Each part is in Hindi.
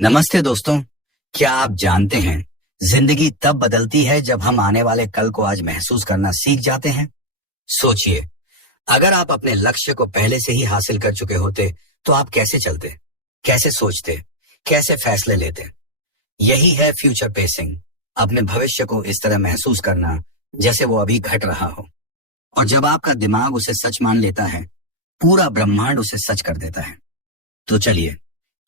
नमस्ते दोस्तों। क्या आप जानते हैं जिंदगी तब बदलती है जब हम आने वाले कल को आज महसूस करना सीख जाते हैं। सोचिए, अगर आप अपने लक्ष्य को पहले से ही हासिल कर चुके होते तो आप कैसे चलते, कैसे सोचते, कैसे फैसले लेते। यही है फ्यूचर पेसिंग। अपने भविष्य को इस तरह महसूस करना जैसे वो अभी घट रहा हो। और जब आपका दिमाग उसे सच मान लेता है, पूरा ब्रह्मांड उसे सच कर देता है। तो चलिए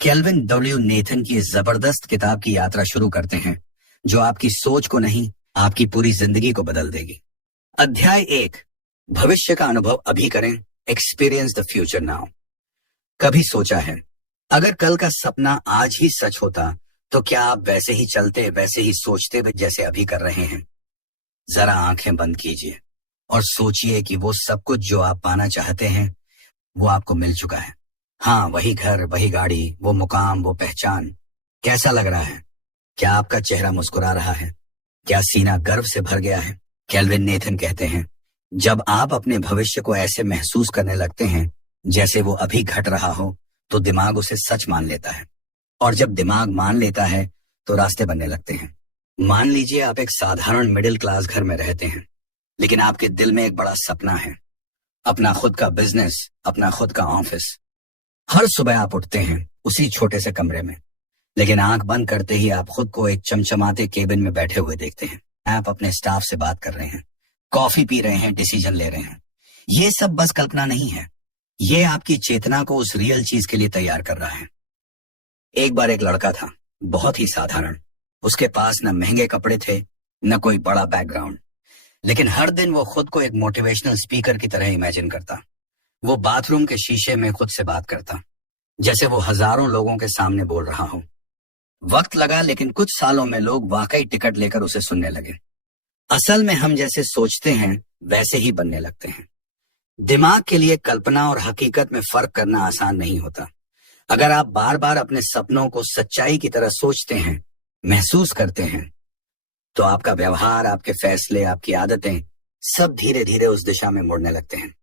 केल्विन डब्ल्यू नेथन की इस जबरदस्त किताब की यात्रा शुरू करते हैं, जो आपकी सोच को नहीं, आपकी पूरी जिंदगी को बदल देगी। अध्याय 1, भविष्य का अनुभव अभी करें, एक्सपीरियंस द फ्यूचर नाउ। कभी सोचा है, अगर कल का सपना आज ही सच होता तो क्या आप वैसे ही चलते, वैसे ही सोचते जैसे अभी कर रहे हैं? जरा आंखें बंद कीजिए और सोचिए कि वो सब कुछ जो आप पाना चाहते हैं वो आपको मिल चुका है। हाँ, वही घर, वही गाड़ी, वो मुकाम, वो पहचान। कैसा लग रहा है? क्या आपका चेहरा मुस्कुरा रहा है? क्या सीना गर्व से भर गया है? केल्विन नेथन कहते हैं, जब आप अपने भविष्य को ऐसे महसूस करने लगते हैं जैसे वो अभी घट रहा हो, तो दिमाग उसे सच मान लेता है। और जब दिमाग मान लेता है तो रास्ते बनने लगते हैं। मान लीजिए आप एक साधारण मिडिल क्लास घर में रहते हैं, लेकिन आपके दिल में एक बड़ा सपना है, अपना खुद का बिजनेस, अपना खुद का ऑफिस। हर सुबह आप उठते हैं उसी छोटे से कमरे में, लेकिन आंख बंद करते ही आप खुद को एक चमचमाते केबिन में बैठे हुए देखते हैं। आप अपने स्टाफ से बात कर रहे हैं, कॉफी पी रहे हैं, डिसीजन ले रहे हैं। ये सब बस कल्पना नहीं है, ये आपकी चेतना को उस रियल चीज के लिए तैयार कर रहा है। एक बार एक लड़का था, बहुत ही साधारण। उसके पास न महंगे कपड़े थे, न कोई बड़ा बैकग्राउंड, लेकिन हर दिन वो खुद को एक मोटिवेशनल स्पीकर की तरह इमेजिन करता। वो बाथरूम के शीशे में खुद से बात करता, जैसे वो हजारों लोगों के सामने बोल रहा हो। वक्त लगा, लेकिन कुछ सालों में लोग वाकई टिकट लेकर उसे सुनने लगे। असल में हम जैसे सोचते हैं वैसे ही बनने लगते हैं। दिमाग के लिए कल्पना और हकीकत में फर्क करना आसान नहीं होता। अगर आप बार बार अपने सपनों को सच्चाई की तरह सोचते हैं, महसूस करते हैं, तो आपका व्यवहार, आपके फैसले, आपकी आदतें सब धीरे धीरे उस दिशा में मुड़ने लगते हैं।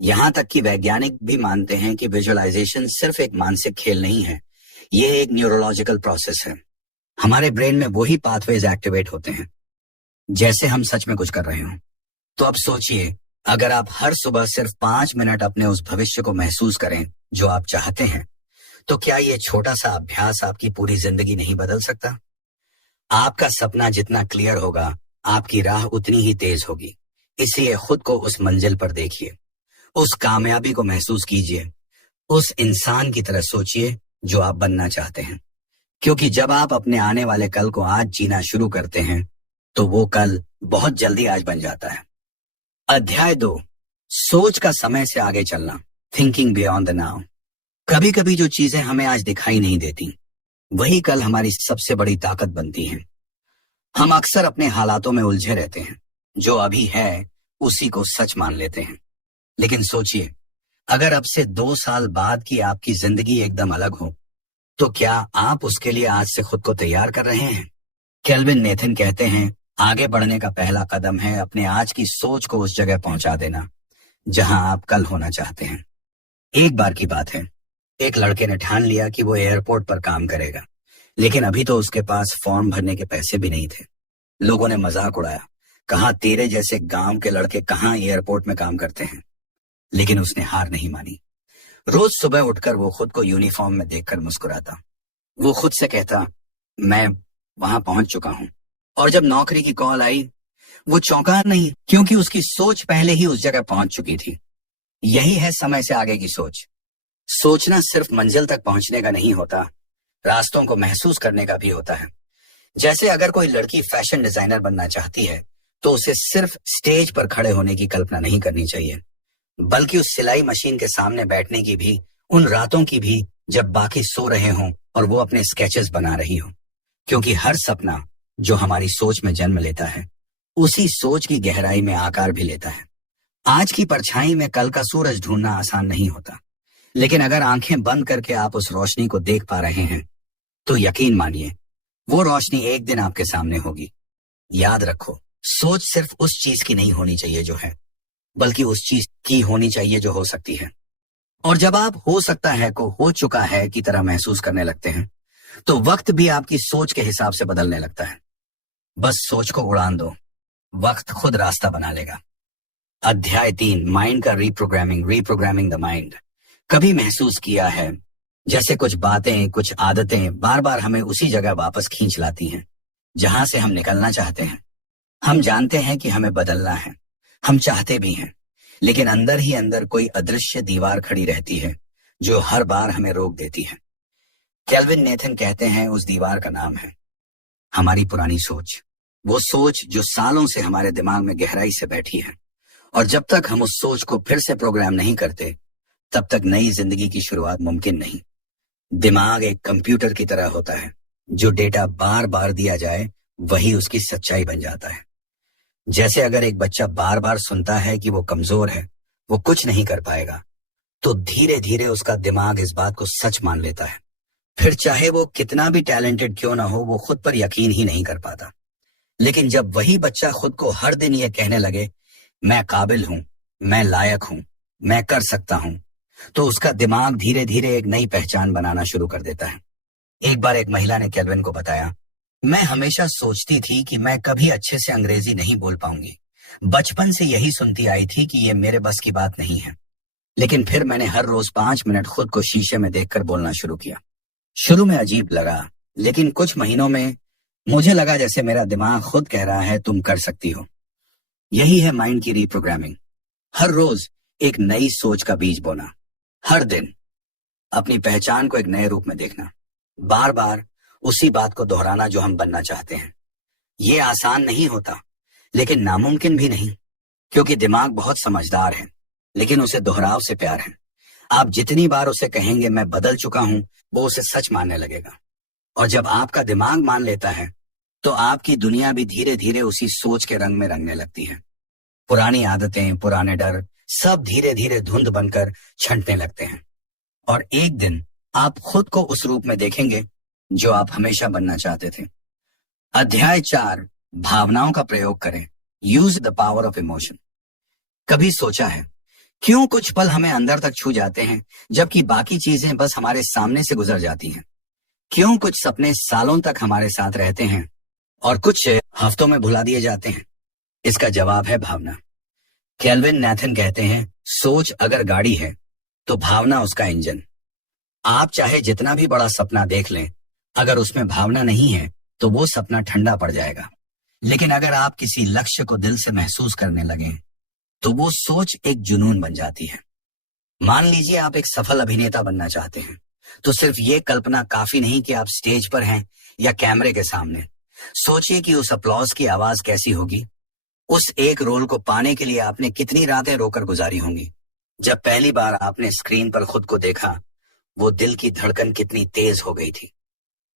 यहां तक कि वैज्ञानिक भी मानते हैं कि विजुअलाइजेशन सिर्फ एक मानसिक खेल नहीं है, यह एक न्यूरोलॉजिकल प्रोसेस है। हमारे ब्रेन में वही पाथवेज एक्टिवेट होते हैं जैसे हम सच में कुछ कर रहे हों। तो अब सोचिए, अगर आप हर सुबह सिर्फ 5 मिनट अपने उस भविष्य को महसूस करें जो आप चाहते हैं, तो क्या यह छोटा सा अभ्यास आपकी पूरी जिंदगी नहीं बदल सकता? आपका सपना जितना क्लियर होगा, आपकी राह उतनी ही तेज होगी। इसलिए खुद को उस मंजिल पर देखिए, उस कामयाबी को महसूस कीजिए, उस इंसान की तरह सोचिए जो आप बनना चाहते हैं। क्योंकि जब आप अपने आने वाले कल को आज जीना शुरू करते हैं, तो वो कल बहुत जल्दी आज बन जाता है। अध्याय 2, सोच का समय से आगे चलना, थिंकिंग बियॉन्ड द नाउ। कभी कभी जो चीजें हमें आज दिखाई नहीं देती, वही कल हमारी सबसे बड़ी ताकत बनती हैं। हम अक्सर अपने हालातों में उलझे रहते हैं, जो अभी है उसी को सच मान लेते हैं। लेकिन सोचिए, अगर अब से 2 साल बाद की आपकी जिंदगी एकदम अलग हो, तो क्या आप उसके लिए आज से खुद को तैयार कर रहे हैं? केल्विन नेथन कहते हैं, आगे बढ़ने का पहला कदम है अपने आज की सोच को उस जगह पहुंचा देना जहां आप कल होना चाहते हैं। एक बार की बात है, एक लड़के ने ठान लिया कि वो एयरपोर्ट पर काम करेगा, लेकिन अभी तो उसके पास फॉर्म भरने के पैसे भी नहीं थे। लोगों ने मजाक उड़ाया, कहा तेरे जैसे गांव के लड़के कहां एयरपोर्ट में काम करते हैं। लेकिन उसने हार नहीं मानी। रोज सुबह उठकर वो खुद को यूनिफॉर्म में देखकर मुस्कुराता। वो खुद से कहता, मैं वहां पहुंच चुका हूं। और जब नौकरी की कॉल आई, वो चौंका नहीं, क्योंकि उसकी सोच पहले ही उस जगह पहुंच चुकी थी। यही है समय से आगे की सोच। सोचना सिर्फ मंजिल तक पहुंचने का नहीं होता, रास्तों को महसूस करने का भी होता है। जैसे अगर कोई लड़की फैशन डिजाइनर बनना चाहती है, तो उसे सिर्फ स्टेज पर खड़े होने की कल्पना नहीं करनी चाहिए, बल्कि उस सिलाई मशीन के सामने बैठने की भी, उन रातों की भी जब बाकी सो रहे हों और वो अपने स्केचेस बना रही हो। क्योंकि हर सपना जो हमारी सोच में जन्म लेता है, उसी सोच की गहराई में आकार भी लेता है। आज की परछाई में कल का सूरज ढूंढना आसान नहीं होता, लेकिन अगर आंखें बंद करके आप उस रोशनी को देख पा रहे हैं, तो यकीन मानिए वो रोशनी एक दिन आपके सामने होगी। याद रखो, सोच सिर्फ उस चीज की नहीं होनी चाहिए जो है, बल्कि उस चीज की होनी चाहिए जो हो सकती है। और जब आप हो सकता है को हो चुका है की तरह महसूस करने लगते हैं, तो वक्त भी आपकी सोच के हिसाब से बदलने लगता है। बस सोच को उड़ान दो, वक्त खुद रास्ता बना लेगा। अध्याय 3, माइंड का रीप्रोग्रामिंग द माइंड। कभी महसूस किया है जैसे कुछ बातें, कुछ आदतें बार बार हमें उसी जगह वापस खींच लाती हैं जहां से हम निकलना चाहते हैं। हम जानते हैं कि हमें बदलना है, हम चाहते भी हैं, लेकिन अंदर ही अंदर कोई अदृश्य दीवार खड़ी रहती है जो हर बार हमें रोक देती है। केल्विन नेथन कहते हैं उस दीवार का नाम है हमारी पुरानी सोच। वो सोच जो सालों से हमारे दिमाग में गहराई से बैठी है, और जब तक हम उस सोच को फिर से प्रोग्राम नहीं करते तब तक नई जिंदगी की शुरुआत मुमकिन नहीं। दिमाग एक कंप्यूटर की तरह होता है, जो डेटा बार बार दिया जाए वही उसकी सच्चाई बन जाता है। जैसे अगर एक बच्चा बार बार सुनता है कि वो कमजोर है, वो कुछ नहीं कर पाएगा, तो धीरे धीरे उसका दिमाग इस बात को सच मान लेता है। फिर चाहे वो कितना भी टैलेंटेड क्यों ना हो, वो खुद पर यकीन ही नहीं कर पाता। लेकिन जब वही बच्चा खुद को हर दिन ये कहने लगे, मैं काबिल हूं, मैं लायक हूं, मैं कर सकता हूं, तो उसका दिमाग धीरे धीरे एक नई पहचान बनाना शुरू कर देता है। एक बार एक महिला ने केल्विन को बताया, मैं हमेशा सोचती थी कि मैं कभी अच्छे से अंग्रेजी नहीं बोल पाऊंगी। बचपन से यही सुनती आई थी कि ये मेरे बस की बात नहीं है। लेकिन फिर मैंने हर रोज 5 मिनट खुद को शीशे में देखकर बोलना शुरू किया। शुरू में अजीब लगा, लेकिन कुछ महीनों में मुझे लगा जैसे मेरा दिमाग खुद कह रहा है तुम कर सकती हो। यही है माइंड की रीप्रोग्रामिंग। हर रोज एक नई सोच का बीज बोना, हर दिन अपनी पहचान को एक नए रूप में देखना, बार बार उसी बात को दोहराना जो हम बनना चाहते हैं। ये आसान नहीं होता, लेकिन नामुमकिन भी नहीं, क्योंकि दिमाग बहुत समझदार है, लेकिन उसे दोहराव से प्यार है। आप जितनी बार उसे कहेंगे मैं बदल चुका हूं, वो उसे सच मानने लगेगा। और जब आपका दिमाग मान लेता है, तो आपकी दुनिया भी धीरे धीरे उसी सोच के रंग में रंगने लगती है। पुरानी आदतें, पुराने डर सब धीरे धीरे धुंध बनकर छंटने लगते हैं, और एक दिन आप खुद को उस रूप में देखेंगे जो आप हमेशा बनना चाहते थे। अध्याय 4, भावनाओं का प्रयोग करें, use the power of emotion. कभी सोचा है क्यों कुछ पल हमें अंदर तक छू जाते हैं जबकि बाकी चीजें बस हमारे सामने से गुजर जाती हैं? क्यों कुछ सपने सालों तक हमारे साथ रहते हैं और कुछ हफ्तों में भुला दिए जाते हैं? इसका जवाब है भावना। केल्विन नेथन कहते हैं, सोच अगर गाड़ी है तो भावना उसका इंजन। आप चाहे जितना भी बड़ा सपना देख लें, अगर उसमें भावना नहीं है तो वो सपना ठंडा पड़ जाएगा। लेकिन अगर आप किसी लक्ष्य को दिल से महसूस करने लगें, तो वो सोच एक जुनून बन जाती है। मान लीजिए आप एक सफल अभिनेता बनना चाहते हैं, तो सिर्फ ये कल्पना काफी नहीं कि आप स्टेज पर हैं या कैमरे के सामने। सोचिए कि उस अपलॉज की आवाज कैसी होगी। उस एक रोल को पाने के लिए आपने कितनी रातें रोकर गुजारी होंगी। जब पहली बार आपने स्क्रीन पर खुद को देखा, वो दिल की धड़कन कितनी तेज हो गई थी।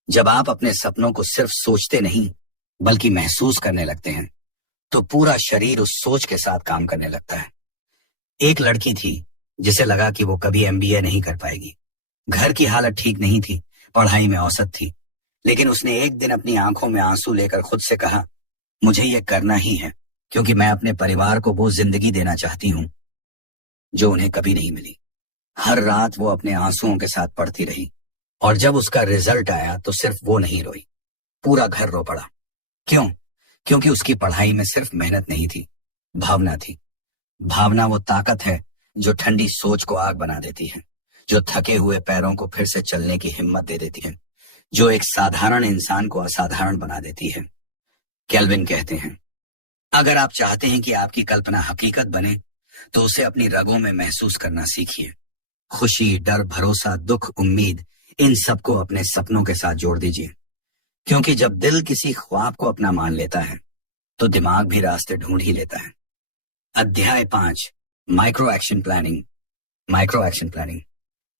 जब आप अपने सपनों को सिर्फ सोचते नहीं बल्कि महसूस करने लगते हैं, तो पूरा शरीर उस सोच के साथ काम करने लगता है। एक लड़की थी जिसे लगा कि वो कभी एमबीए नहीं कर पाएगी। घर की हालत ठीक नहीं थी, पढ़ाई में औसत थी, लेकिन उसने एक दिन अपनी आंखों में आंसू लेकर खुद से कहा, मुझे ये करना ही है, क्योंकि मैं अपने परिवार को वो जिंदगी देना चाहती हूँ जो उन्हें कभी नहीं मिली। हर रात वो अपने आंसुओं के साथ पढ़ती रही, और जब उसका रिजल्ट आया तो सिर्फ वो नहीं रोई, पूरा घर रो पड़ा। क्यों? क्योंकि उसकी पढ़ाई में सिर्फ मेहनत नहीं थी, भावना थी। भावना वो ताकत है जो ठंडी सोच को आग बना देती है, जो थके हुए पैरों को फिर से चलने की हिम्मत दे देती है, जो एक साधारण इंसान को असाधारण बना देती है। केल्विन कहते हैं, अगर आप चाहते हैं कि आपकी कल्पना हकीकत बने, तो उसे अपनी रगों में महसूस करना सीखिए। खुशी, डर, भरोसा, दुख, उम्मीद, इन सबको अपने सपनों के साथ जोड़ दीजिए, क्योंकि जब दिल किसी ख्वाब को अपना मान लेता है, तो दिमाग भी रास्ते ढूंढ ही लेता है। अध्याय 5, माइक्रो एक्शन प्लानिंग।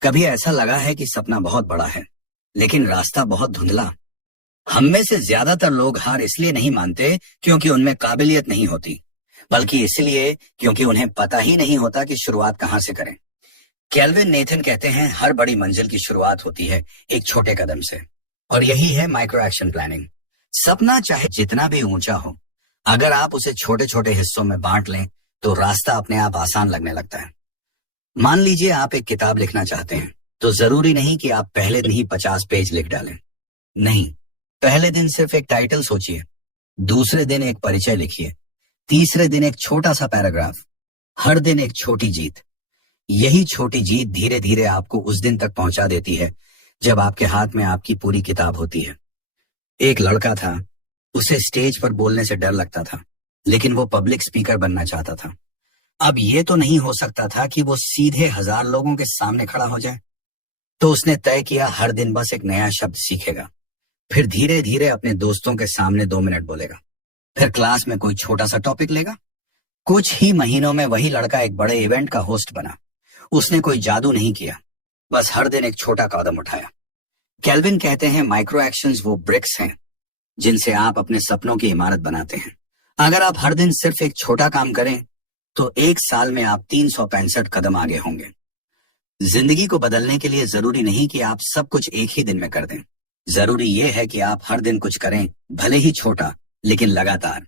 कभी ऐसा लगा है कि सपना बहुत बड़ा है, लेकिन रास्ता बहुत धुंधला? हम में से ज्यादातर लोग हार इसलिए नहीं मानते क्योंकि उनमें काबिलियत नहीं होती, बल्कि इसलिए क्योंकि उन्हें पता ही नहीं होता कि शुरुआत कहां से करें। केल्विन नेथन कहते हैं, हर बड़ी मंजिल की शुरुआत होती है एक छोटे कदम से, और यही है माइक्रो एक्शन प्लानिंग। सपना चाहे जितना भी ऊंचा हो, अगर आप उसे छोटे छोटे हिस्सों में बांट लें, तो रास्ता अपने आप आसान लगने लगता है। मान लीजिए आप एक किताब लिखना चाहते हैं, तो जरूरी नहीं कि आप पहले दिन ही 50 पेज लिख डालें। नहीं, पहले दिन सिर्फ एक टाइटल सोचिए, दूसरे दिन एक परिचय लिखिए, तीसरे दिन एक छोटा सा पैराग्राफ, हर दिन एक छोटी जीत। यही छोटी जीत धीरे धीरे आपको उस दिन तक पहुंचा देती है जब आपके हाथ में आपकी पूरी किताब होती है। एक लड़का था, उसे स्टेज पर बोलने से डर लगता था, लेकिन वो पब्लिक स्पीकर बनना चाहता था। अब ये तो नहीं हो सकता था कि वो सीधे 1000 लोगों के सामने खड़ा हो जाए। तो उसने तय किया हर दिन बस एक नया शब्द सीखेगा, फिर धीरे धीरे अपने दोस्तों के सामने 2 मिनट बोलेगा, फिर क्लास में कोई छोटा सा टॉपिक लेगा। कुछ ही महीनों में वही लड़का एक बड़े इवेंट का होस्ट बना। उसने कोई जादू नहीं किया, बस हर दिन एक छोटा कदम उठाया। केल्विन कहते हैं माइक्रो एक्शंस वो ब्रिक्स हैं जिनसे आप अपने सपनों की इमारत बनाते हैं। अगर आप हर दिन सिर्फ एक छोटा काम करें तो एक साल में आप 365 कदम आगे होंगे। जिंदगी को बदलने के लिए जरूरी नहीं कि आप सब कुछ एक ही दिन में कर दें। जरूरी यह है कि आप हर दिन कुछ करें, भले ही छोटा, लेकिन लगातार।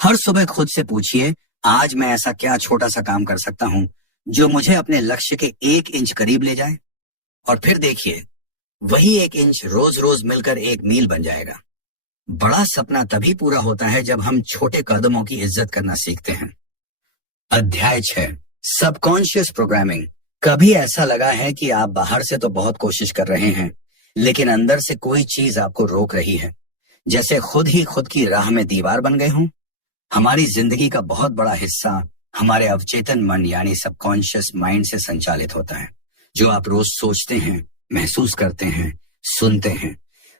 हर सुबह खुद से पूछिए, आज मैं ऐसा क्या छोटा सा काम कर सकता हूं जो मुझे अपने लक्ष्य के 1 इंच करीब ले जाए। और फिर देखिए, वही 1 इंच रोज रोज मिलकर 1 मील बन जाएगा। बड़ा सपना तभी पूरा होता है जब हम छोटे कदमों की इज्जत करना सीखते हैं। अध्याय 6, सबकॉन्शियस प्रोग्रामिंग। कभी ऐसा लगा है कि आप बाहर से तो बहुत कोशिश कर रहे हैं, लेकिन अंदर से कोई चीज आपको रोक रही है, जैसे खुद ही खुद की राह में दीवार बन गए हों? हमारी जिंदगी का बहुत बड़ा हिस्सा हमारे अवचेतन मन यानी सबकॉन्शियस माइंड से संचालित होता है। जो आप रोज सोचते हैं, महसूस करते हैं, सुनते हैं,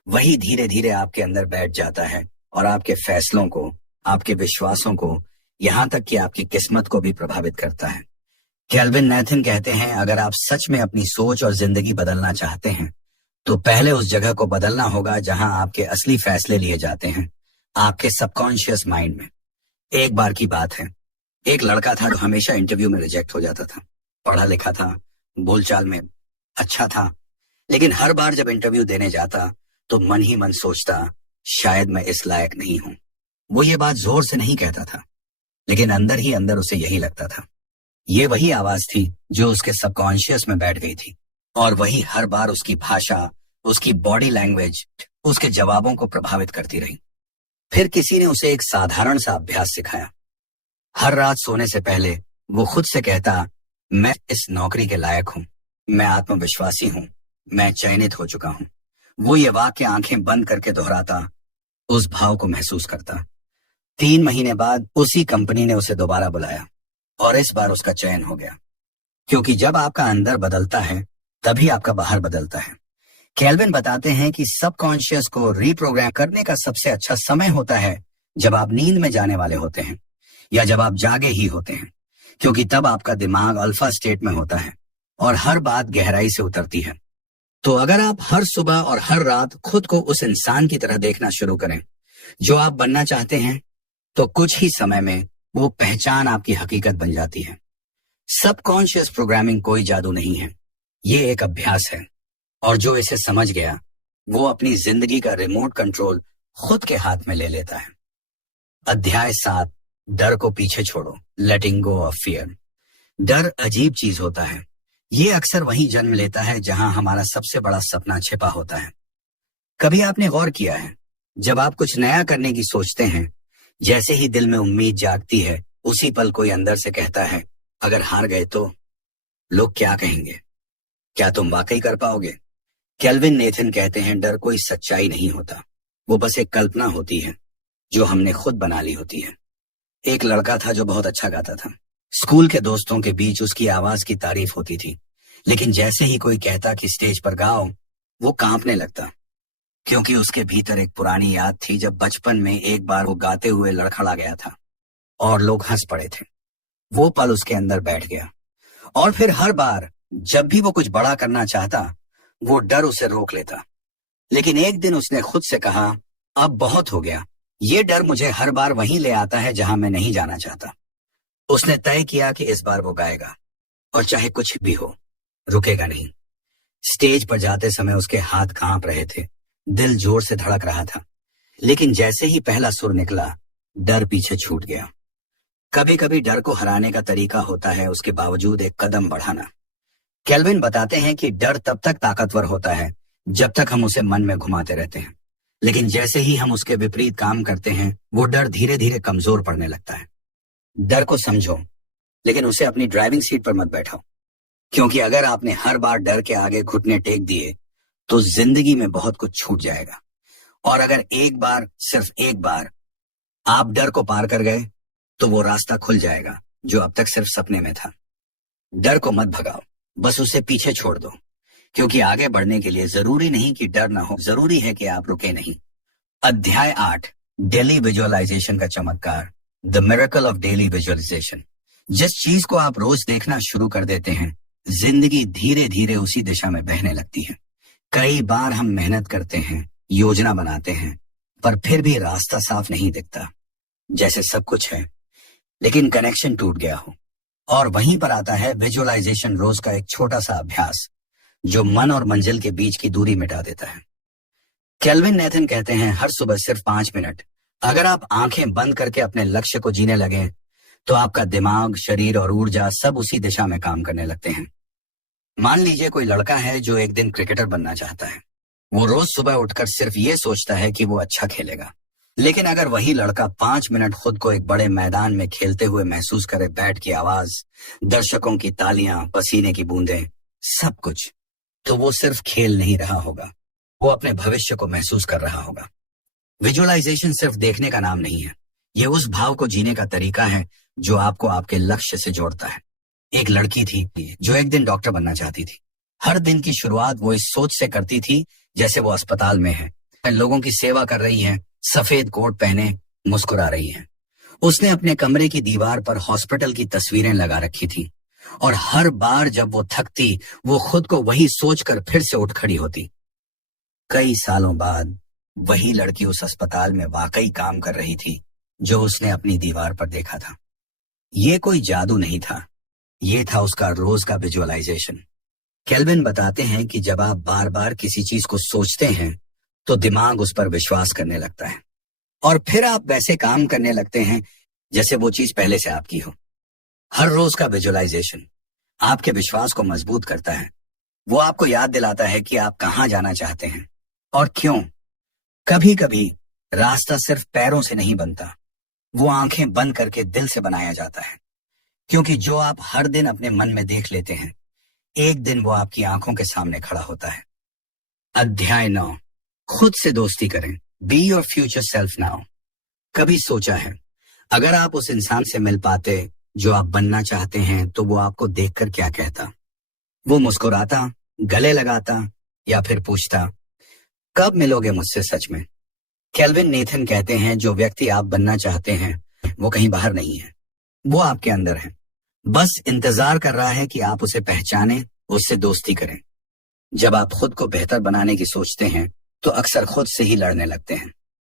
वही धीरे धीरे आपके अंदर बैठ जाता है और आपके फैसलों को, आपके विश्वासों को, यहाँ तक कि आपकी किस्मत को भी प्रभावित करता है। केल्विन नैथन कहते हैं, अगर आप सच में अपनी सोच और जिंदगी बदलना चाहते हैं तो पहले उस जगह को बदलना होगा जहां आपके असली फैसले लिए जाते हैं, आपके सबकॉन्शियस माइंड में। एक बार की बात है, एक लड़का था जो हमेशा इंटरव्यू में रिजेक्ट हो जाता था। पढ़ा लिखा था, बोलचाल में अच्छा था, लेकिन हर बार जब इंटरव्यू देने जाता तो मन ही मन सोचता, शायद मैं इस लायक नहीं हूं। वो ये बात जोर से नहीं कहता था, लेकिन अंदर ही अंदर उसे यही लगता था। ये वही आवाज थी जो उसके सबकॉन्शियस में बैठ गई थी, और वही हर बार उसकी भाषा, उसकी बॉडी लैंग्वेज, उसके जवाबों को प्रभावित करती रही। फिर किसी ने उसे एक साधारण सा अभ्यास सिखाया। हर रात सोने से पहले वो खुद से कहता, मैं इस नौकरी के लायक हूं, मैं आत्मविश्वासी हूं, मैं चयनित हो चुका हूं। वो ये वाक्य आंखें बंद करके दोहराता, उस भाव को महसूस करता। 3 महीने बाद उसी कंपनी ने उसे दोबारा बुलाया और इस बार उसका चयन हो गया, क्योंकि जब आपका अंदर बदलता है तभी आपका बाहर बदलता है। केल्विन बताते हैं कि सबकॉन्शियस को रीप्रोग्राम करने का सबसे अच्छा समय होता है जब आप नींद में जाने वाले होते हैं या जब आप जागे ही होते हैं, क्योंकि तब आपका दिमाग अल्फा स्टेट में होता है और हर बात गहराई से उतरती है। तो अगर आप हर सुबह और हर रात खुद को उस इंसान की तरह देखना शुरू करें जो आप बनना चाहते हैं, तो कुछ ही समय में वो पहचान आपकी हकीकत बन जाती है। सबकॉन्शियस प्रोग्रामिंग कोई जादू नहीं है, ये एक अभ्यास है, और जो इसे समझ गया वो अपनी जिंदगी का रिमोट कंट्रोल खुद के हाथ में ले लेता है। अध्याय 7, डर को पीछे छोड़ो, लेटिंग गो ऑफ फियर। डर अजीब चीज होता है। ये अक्सर वहीं जन्म लेता है जहां हमारा सबसे बड़ा सपना छिपा होता है। कभी आपने गौर किया है, जब आप कुछ नया करने की सोचते हैं, जैसे ही दिल में उम्मीद जागती है, उसी पल कोई अंदर से कहता है, अगर हार गए तो लोग क्या कहेंगे, क्या तुम वाकई कर पाओगे? केल्विन नैथन कहते हैं, डर कोई सच्चाई नहीं होता, वो बस एक कल्पना होती है जो हमने खुद बना ली होती है। एक लड़का था जो बहुत अच्छा गाता था। स्कूल के दोस्तों के बीच उसकी आवाज की तारीफ होती थी, लेकिन जैसे ही कोई कहता कि स्टेज पर गाओ, वो कांपने लगता, क्योंकि उसके भीतर एक पुरानी याद थी जब बचपन में एक बार वो गाते हुए लड़खड़ा गया था और लोग हंस पड़े थे। वो पल उसके अंदर बैठ गया, और फिर हर बार जब भी वो कुछ बड़ा करना चाहता, वो डर उसे रोक लेता। लेकिन एक दिन उसने खुद से कहा, अब बहुत हो गया, ये डर मुझे हर बार वहीं ले आता है जहां मैं नहीं जाना चाहता। उसने तय किया कि इस बार वो गाएगा, और चाहे कुछ भी हो, रुकेगा नहीं। स्टेज पर जाते समय उसके हाथ कांप रहे थे, दिल जोर से धड़क रहा था, लेकिन जैसे ही पहला सुर निकला, डर पीछे छूट गया। कभी कभी डर को हराने का तरीका होता है उसके बावजूद एक कदम बढ़ाना। केल्विन बताते हैं कि डर तब तक ताकतवर होता है जब तक हम उसे मन में घुमाते रहते हैं। लेकिन जैसे ही हम उसके विपरीत काम करते हैं, वो डर धीरे धीरे कमजोर पड़ने लगता है। डर को समझो, लेकिन उसे अपनी ड्राइविंग सीट पर मत बैठाओ, क्योंकि अगर आपने हर बार डर के आगे घुटने टेक दिए तो जिंदगी में बहुत कुछ छूट जाएगा। और अगर एक बार, सिर्फ एक बार आप डर को पार कर गए तो वो रास्ता खुल जाएगा जो अब तक सिर्फ सपने में था। डर को मत भगाओ, बस उसे पीछे छोड़ दो, क्योंकि आगे बढ़ने के लिए जरूरी नहीं कि डर ना हो, जरूरी है कि आप रुके नहीं। अध्याय 8, डेली विजुअलाइजेशन का चमत्कार, the miracle of daily visualization. जिस चीज को आप रोज देखना शुरू कर देते हैं, जिंदगी धीरे धीरे उसी दिशा में बहने लगती है। कई बार हम मेहनत करते हैं, योजना बनाते हैं, पर फिर भी रास्ता साफ नहीं दिखता, जैसे सब कुछ है लेकिन कनेक्शन टूट गया हो। और वहीं पर आता है विजुअलाइजेशन, रोज का एक छोटा सा अभ्यास जो मन और मंजिल के बीच की दूरी मिटा देता है। केल्विन नेथन कहते हैं, हर सुबह सिर्फ 5 मिनट अगर आप आंखें बंद करके अपने लक्ष्य को जीने लगे तो आपका दिमाग, शरीर और ऊर्जा सब उसी दिशा में काम करने लगते हैं। मान लीजिए कोई लड़का है जो एक दिन क्रिकेटर बनना चाहता है। वो रोज सुबह उठकर सिर्फ ये सोचता है कि वो अच्छा खेलेगा। लेकिन अगर वही लड़का 5 मिनट खुद को एक बड़े मैदान में खेलते हुए महसूस करे, बैट की आवाज, दर्शकों की तालियां, पसीने की बूंदें, सब कुछ, तो वो सिर्फ खेल नहीं रहा होगा, वो अपने भविष्य को महसूस कर रहा होगा। विजुअलाइजेशन सिर्फ देखने का नाम नहीं है, ये उस भाव को जीने का तरीका है जो आपको आपके लक्ष्य से जोड़ता है। एक लड़की थी जो एक दिन डॉक्टर बनना चाहती थी। हर दिन की शुरुआत वो इस सोच से करती थी जैसे वो अस्पताल में है, लोगों की सेवा कर रही है, सफेद कोट पहने मुस्कुरा रही है। उसने अपने कमरे की दीवार पर हॉस्पिटल की तस्वीरें लगा रखी थी और हर बार जब वो थकती, वो खुद को वही सोचकर फिर से उठ खड़ी होती। कई सालों बाद वही लड़की उस अस्पताल में वाकई काम कर रही थी जो उसने अपनी दीवार पर देखा था। ये कोई जादू नहीं था, ये था उसका रोज का विजुअलाइजेशन। केल्विन बताते हैं कि जब आप बार बार किसी चीज को सोचते हैं तो दिमाग उस पर विश्वास करने लगता है और फिर आप वैसे काम करने लगते हैं जैसे वो चीज पहले से आपकी हो। हर रोज का विजुअलाइजेशन आपके विश्वास को मजबूत करता है। वो आपको याद दिलाता है कि आप कहां जाना चाहते हैं और क्यों। कभी कभी रास्ता सिर्फ पैरों से नहीं बनता, वो आंखें बंद करके दिल से बनाया जाता है, क्योंकि जो आप हर दिन अपने मन में देख लेते हैं, एक दिन वो आपकी आंखों के सामने खड़ा होता है। अध्याय 9, खुद से दोस्ती करें, be your future self now. कभी सोचा है अगर आप उस इंसान से मिल पाते जो आप बनना चाहते हैं तो वो आपको देखकर क्या कहता? वो मुस्कुराता, गले लगाता या फिर पूछता, कब मिलोगे मुझसे सच में? केल्विन नेथन कहते हैं, जो व्यक्ति आप बनना चाहते हैं वो कहीं बाहर नहीं है, वो आपके अंदर है, बस इंतजार कर रहा है कि आप उसे पहचानें, उससे दोस्ती करें। जब आप खुद को बेहतर बनाने की सोचते हैं तो अक्सर खुद से ही लड़ने लगते हैं।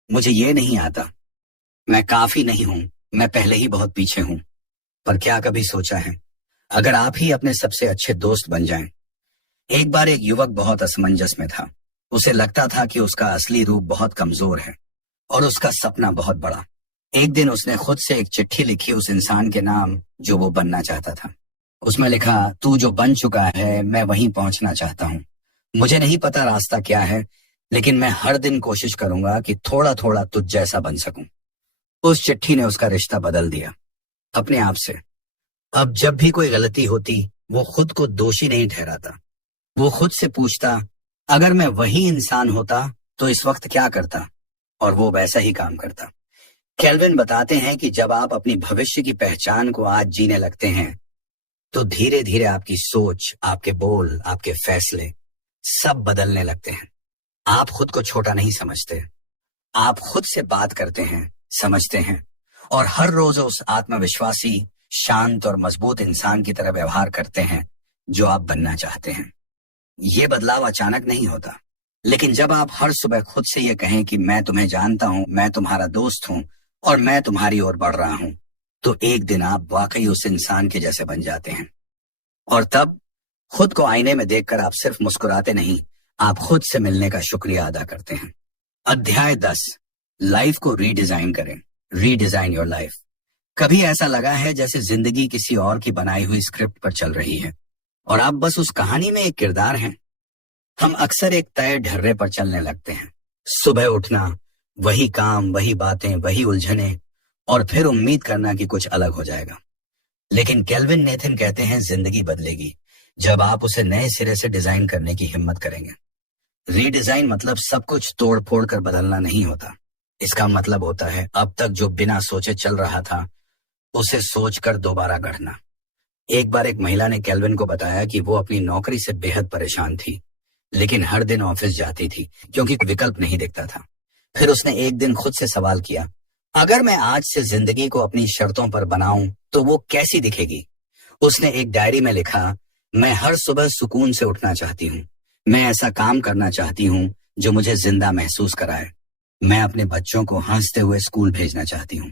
मुझे ये नहीं आता, मैं काफी नहीं हूं, मैं पहले ही बहुत पीछे हूं। पर क्या कभी सोचा है अगर आप ही अपने सबसे अच्छे दोस्त बन जाएं? एक बार एक युवक बहुत असमंजस में था। उसे लगता था कि उसका असली रूप बहुत कमजोर है और उसका सपना बहुत बड़ा। एक दिन उसने खुद से एक चिट्ठी लिखी उस इंसान के नाम जो वो बनना चाहता था। उसमें लिखा, तू जो बन चुका है मैं वहीं पहुंचना चाहता हूं। मुझे नहीं पता रास्ता क्या है, लेकिन मैं हर दिन कोशिश करूंगा कि थोड़ा थोड़ा तुझ जैसा बन सकूं। उस चिट्ठी ने उसका रिश्ता बदल दिया अपने आप से। अब जब भी कोई गलती होती वो खुद को दोषी नहीं ठहराता, वो खुद से पूछता, अगर मैं वही इंसान होता तो इस वक्त क्या करता, और वो वैसा ही काम करता। केल्विन बताते हैं कि जब आप अपनी भविष्य की पहचान को आज जीने लगते हैं तो धीरे धीरे आपकी सोच, आपके बोल, आपके फैसले सब बदलने लगते हैं। आप खुद को छोटा नहीं समझते, आप खुद से बात करते हैं, समझते हैं और हर रोज उस आत्मविश्वासी, शांत और मजबूत इंसान की तरह व्यवहार करते हैं जो आप बनना चाहते हैं। ये बदलाव अचानक नहीं होता, लेकिन जब आप हर सुबह खुद से ये कहें कि मैं तुम्हें जानता हूं, मैं तुम्हारा दोस्त हूं और मैं तुम्हारी ओर बढ़ रहा हूं, तो एक दिन आप वाकई उस इंसान के जैसे बन जाते हैं। और तब खुद को आईने में देखकर आप सिर्फ मुस्कुराते नहीं, आप खुद से मिलने का शुक्रिया अदा करते हैं। अध्याय 10, लाइफ को रीडिजाइन करें, रीडिजाइन योर लाइफ। कभी ऐसा लगा है जैसे जिंदगी किसी और की बनाई हुई स्क्रिप्ट पर चल रही है और आप बस उस कहानी में एक किरदार हैं? हम अक्सर एक तय ढर्रे पर चलने लगते हैं। सुबह उठना, वही काम, वही बातें, वही उलझने, और फिर उम्मीद करना कि कुछ अलग हो जाएगा। लेकिन केल्विन नेथन कहते हैं जिंदगी बदलेगी जब आप उसे नए सिरे से डिजाइन करने की हिम्मत करेंगे। रीडिजाइन मतलब सब कुछ तोड़ फोड़ कर बदलना नहीं होता। इसका मतलब होता है अब तक जो बिना सोचे चल रहा था उसे सोचकर दोबारा गढ़ना। एक बार एक महिला ने केल्विन को बताया कि वो अपनी नौकरी से बेहद परेशान थी, लेकिन हर दिन ऑफिस जाती थी क्योंकि विकल्प नहीं दिखता था। फिर उसने एक दिन खुद से सवाल किया, अगर मैं आज से जिंदगी को अपनी शर्तों पर बनाऊं तो वो कैसी दिखेगी? उसने एक डायरी में लिखा, मैं हर सुबह सुकून से उठना चाहती हूँ। मैं ऐसा काम करना चाहती हूँ जो मुझे जिंदा महसूस कराए। मैं अपने बच्चों को हंसते हुए स्कूल भेजना चाहती हूँ।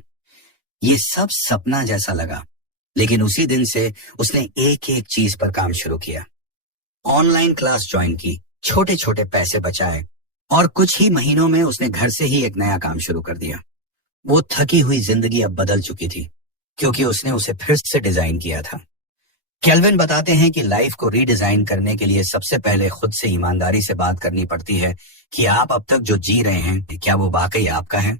ये सब सपना जैसा लगा, लेकिन उसी दिन से उसने एक एक चीज पर काम शुरू किया। ऑनलाइन क्लास ज्वाइन की, छोटे छोटे पैसे बचाए, और कुछ ही महीनों में उसने घर से ही एक नया काम शुरू कर दिया। वो थकी हुई जिंदगी अब बदल चुकी थी क्योंकि उसने उसे फिर से डिजाइन किया था। केल्विन बताते हैं कि लाइफ को रीडिजाइन करने के लिए सबसे पहले खुद से ईमानदारी से बात करनी पड़ती है कि आप अब तक जो जी रहे हैं क्या वो वाकई आपका है।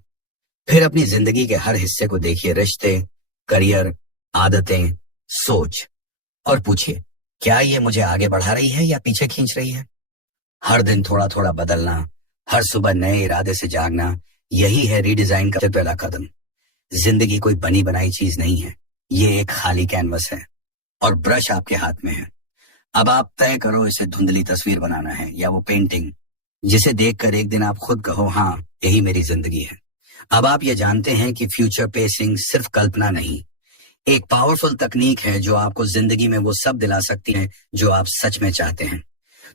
फिर अपनी जिंदगी के हर हिस्से को देखिए, रिश्ते, करियर, आदतें, सोच, और पूछिए क्या ये मुझे आगे बढ़ा रही है या पीछे खींच रही है। हर दिन थोड़ा थोड़ा बदलना, हर सुबह नए इरादे से जागना, यही है रीडिजाइन का पहला कदम। जिंदगी कोई बनी बनाई चीज नहीं है, ये एक खाली कैनवस है और ब्रश आपके हाथ में है। अब आप तय करो इसे धुंधली तस्वीर बनाना है या वो पेंटिंग जिसे देखकर एक दिन आप खुद कहो, हाँ यही मेरी जिंदगी है। अब आप ये जानते हैं कि फ्यूचर पेसिंग सिर्फ कल्पना नहीं, एक पावरफुल तकनीक है जो आपको जिंदगी में वो सब दिला सकती है जो आप सच में चाहते हैं।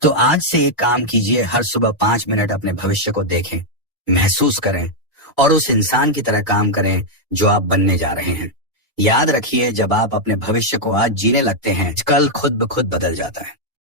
तो आज से एक काम कीजिए, हर सुबह 5 मिनट अपने भविष्य को देखें, महसूस करें और उस इंसान की तरह काम करें जो आप बनने जा रहे हैं। याद रखिए, जब आप अपने भविष्य को आज जीने लगते हैं, कल खुद ब खुद बदल जाता है।